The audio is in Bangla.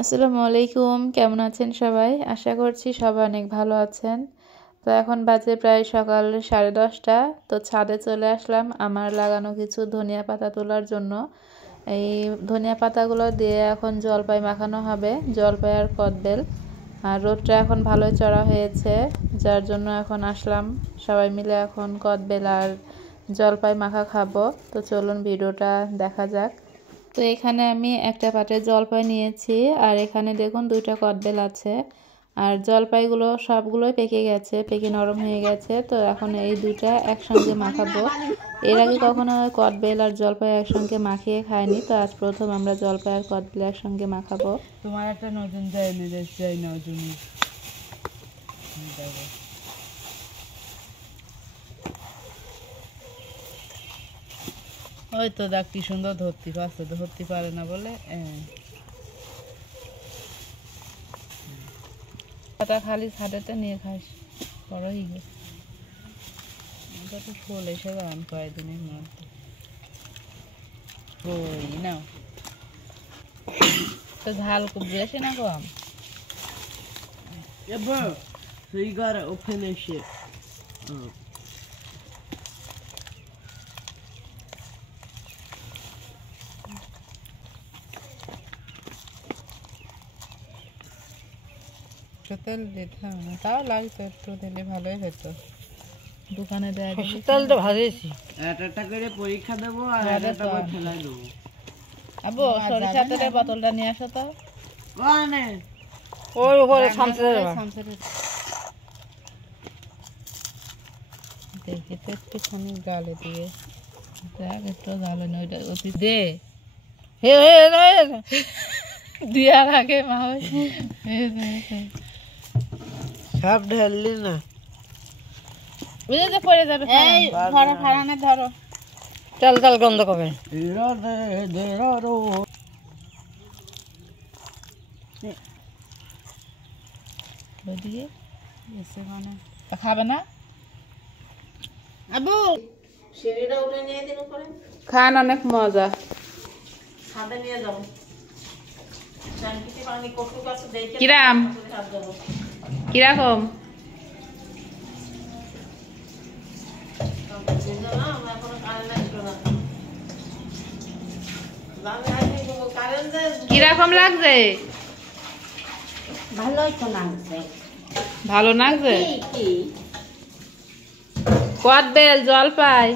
আসসালামু আলাইকুম, কেমন আছেন সবাই? আশা করছি সবাই অনেক ভালো আছেন। তো এখন বাজে প্রায় সকাল 10:30। তো ছাদে চলে আসলাম আমার লাগানো কিছু ধনিয়া পাতা তোলার জন্য। এই ধনিয়া পাতাগুলো দিয়ে এখন জলপাই মাখানো হবে, জলপাই আর কদবেল। আর রোদটা এখন ভালোই চড়া হয়েছে, যার জন্য এখন আসলাম সবাই মিলে এখন কদবেল আর জলপাই মাখা খাবো। তো চলুন ভিডিওটা দেখা যাক। তো এখানে আমি একটা পাত্রে জলপাই নিয়েছি, আর এখানে দেখুন 2টা কদবেল আছে। আর জলপাইগুলো সবগুলোই পেকে গেছে, পেকে নরম হয়ে গেছে। তো এখন এই 2টা একসঙ্গে মাখাবো। এর আগে কখনো কদবেল আর জলপাই একসঙ্গে মাখিয়ে খাইনি, তো আজ প্রথম আমরা জলপাই আর কদবেল একসঙ্গে মাখাবো। তোমার একটা নতুন যাই নতুন ওই তো দেখ কি সুন্দর ধরতে পারছে, ধরতে পারে না বলে পাতা খালি ছাদেতে নিয়ে খাস বড় হয়ে গেছে। তো ফুল এসে যান কয়েকদিনের মধ্যে ওই না তো ঝাল খুব বেশি না কম? Yeah, bro. So you gotta open this shit. তেল দিতে হবে না, তাও লাগতো একটু দিলে ভালোই হতো। দোকানে দেয় তেল তো ভাজেছি। একটা করে পরীক্ষা দেবো আর একটা করে ফেলাই দেবো। আবু সরিষা তেলের বোতলটা নিয়ে আসো তো। ওখানে ওর উপরে সামনে দেখি তো একটুখানি গালে দিয়ে দেখ, একটু গালে না ওইটা অতি দে হে দিয়ার আগে মা সব ঢাললি না, বুঝে পড়ে যাবে। ধরো ফারানে ধরো, তেল তেল গন্ধ করবে। ওদিকে এসে মানে খাবে না আবু? সিঁড়িটা উঠে নিয়ে দিন উপরে, খান অনেক মজা। ছাদে নিয়ে যাবো। কিরাম কিরকম? কিরকম লাগছে? ভালোই তো লাগছে। ভালো লাগছে? কদবেল জলপাই